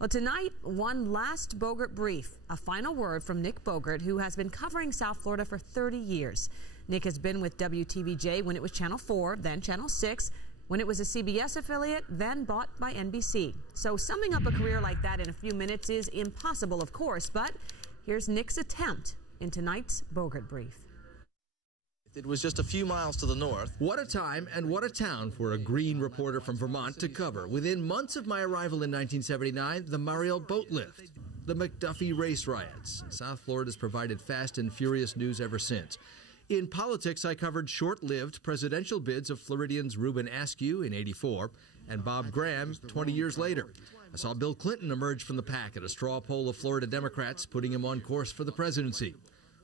Well, tonight, one last Bogert brief, a final word from Nick Bogert, who has been covering South Florida for 30 years. Nick has been with WTVJ when it was Channel 4, then Channel 6, when it was a CBS affiliate, then bought by NBC. So summing up a career like that in a few minutes is impossible, of course, but here's Nick's attempt in tonight's Bogert brief. It was just a few miles to the north. What a time and what a town for a green reporter from Vermont to cover. Within months of my arrival in 1979, the Mariel boat lift, the McDuffie race riots. South Florida's provided fast and furious news ever since. In politics, I covered short-lived presidential bids of Floridians Reuben Askew in '84 and Bob Graham 20 years later. I saw Bill Clinton emerge from the pack at a straw poll of Florida Democrats, putting him on course for the presidency.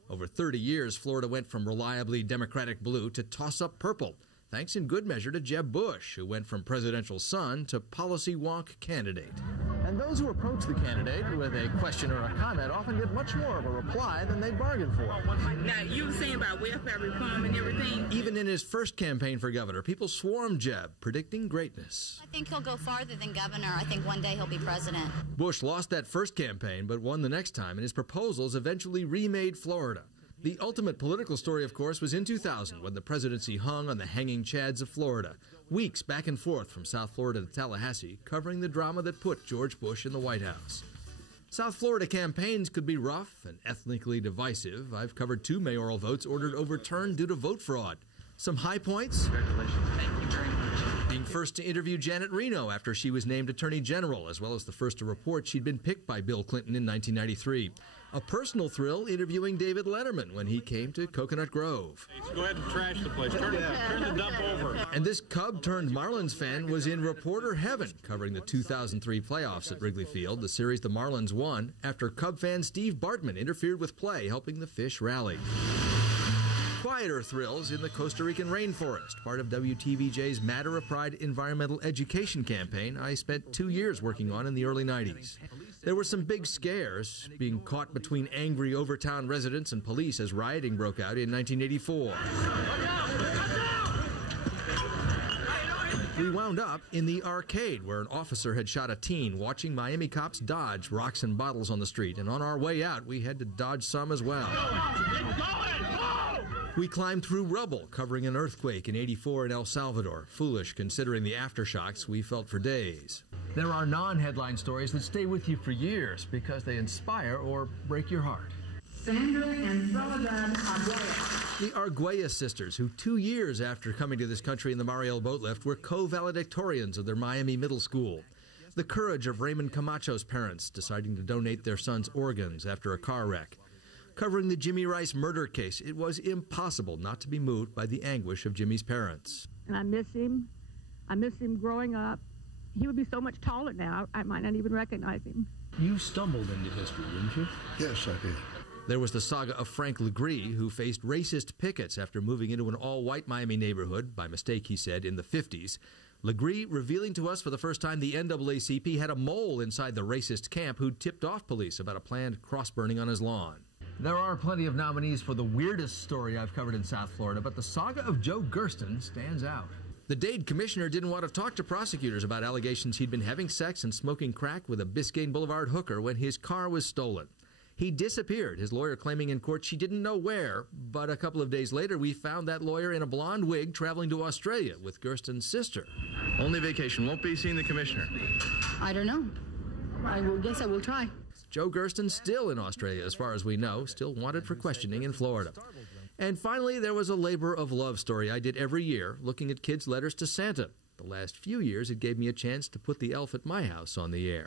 Over 30 years, Florida went from reliably Democratic blue to toss-up purple, thanks in good measure to Jeb Bush, who went from presidential son to policy wonk candidate. And those who approach the candidate with a question or a comment often get much more of a reply than they bargained for. Now, you were saying about welfare reform and everything. Even in his first campaign for governor, people swarmed Jeb, predicting greatness. I think he'll go farther than governor. I think one day he'll be president. Bush lost that first campaign, but won the next time, and his proposals eventually remade Florida. The ultimate political story, of course, was in 2000 when the presidency hung on the hanging chads of Florida. Weeks back and forth from South Florida to Tallahassee, covering the drama that put George Bush in the White House. South Florida campaigns could be rough and ethnically divisive. I've covered 2 mayoral votes ordered overturned due to vote fraud. Some high points? Congratulations. Thank you very much. Being first to interview Janet Reno after she was named Attorney General, as well as the first to report she'd been picked by Bill Clinton in 1993. A personal thrill interviewing David Letterman when he came to Coconut Grove. Go ahead and trash the place. Turn the dump over. And this Cub-turned-Marlins fan was in reporter heaven covering the 2003 playoffs at Wrigley Field, the series the Marlins won after Cub fan Steve Bartman interfered with play, helping the Fish rally. Quieter thrills in the Costa Rican rainforest, part of WTVJ's Matter of Pride environmental education campaign I spent 2 years working on in the early 90s. There were some big scares, being caught between angry Overtown residents and police as rioting broke out in 1984. We wound up in the arcade where an officer had shot a teen watching Miami cops dodge rocks and bottles on the street, and on our way out we had to dodge some as well. We climbed through rubble, covering an earthquake in '84 in El Salvador, foolish considering the aftershocks we felt for days. There are non-headline stories that stay with you for years because they inspire or break your heart. Sandra and Soledad Arguelles. The Arguelles sisters, who 2 years after coming to this country in the Mariel boat lift, were co-valedictorians of their Miami middle school. The courage of Raymond Camacho's parents deciding to donate their son's organs after a car wreck. Covering the Jimmy Rice murder case, it was impossible not to be moved by the anguish of Jimmy's parents. And I miss him. I miss him growing up. He would be so much taller now, I might not even recognize him. You stumbled into history, didn't you? Yes, I did. There was the saga of Frank Legree, who faced racist pickets after moving into an all-white Miami neighborhood, by mistake, he said, in the 50s. Legree revealing to us for the first time the NAACP had a mole inside the racist camp who tipped off police about a planned cross-burning on his lawn. There are plenty of nominees for the weirdest story I've covered in South Florida, but the saga of Joe Gersten stands out. The Dade commissioner didn't want to talk to prosecutors about allegations he'd been having sex and smoking crack with a Biscayne Boulevard hooker when his car was stolen. He disappeared, his lawyer claiming in court she didn't know where, but a couple of days later we found that lawyer in a blonde wig traveling to Australia with Gersten's sister. Only vacation, won't be seeing the commissioner. I don't know. Guess I will try. Joe Gersten still in Australia, as far as we know, still wanted for questioning in Florida. And finally, there was a labor of love story I did every year, looking at kids' letters to Santa. The last few years, it gave me a chance to put the elf at my house on the air.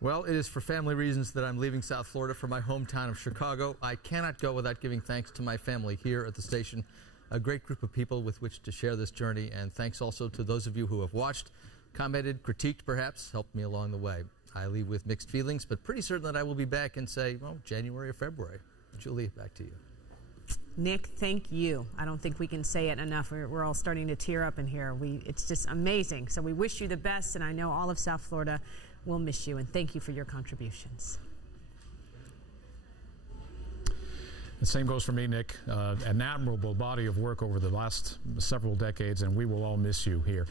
Well, it is for family reasons that I'm leaving South Florida for my hometown of Chicago. I cannot go without giving thanks to my family here at the station, a great group of people with which to share this journey, and thanks also to those of you who have watched, commented, critiqued perhaps, helped me along the way. I leave with mixed feelings, but pretty certain that I will be back in, say, well, January or February. Julie, back to you. Nick, thank you. I don't think we can say it enough. We're all starting to tear up in here. It's just amazing. So we wish you the best, and I know all of South Florida will miss you, and thank you for your contributions. The same goes for me, Nick. An admirable body of work over the last several decades, and we will all miss you here.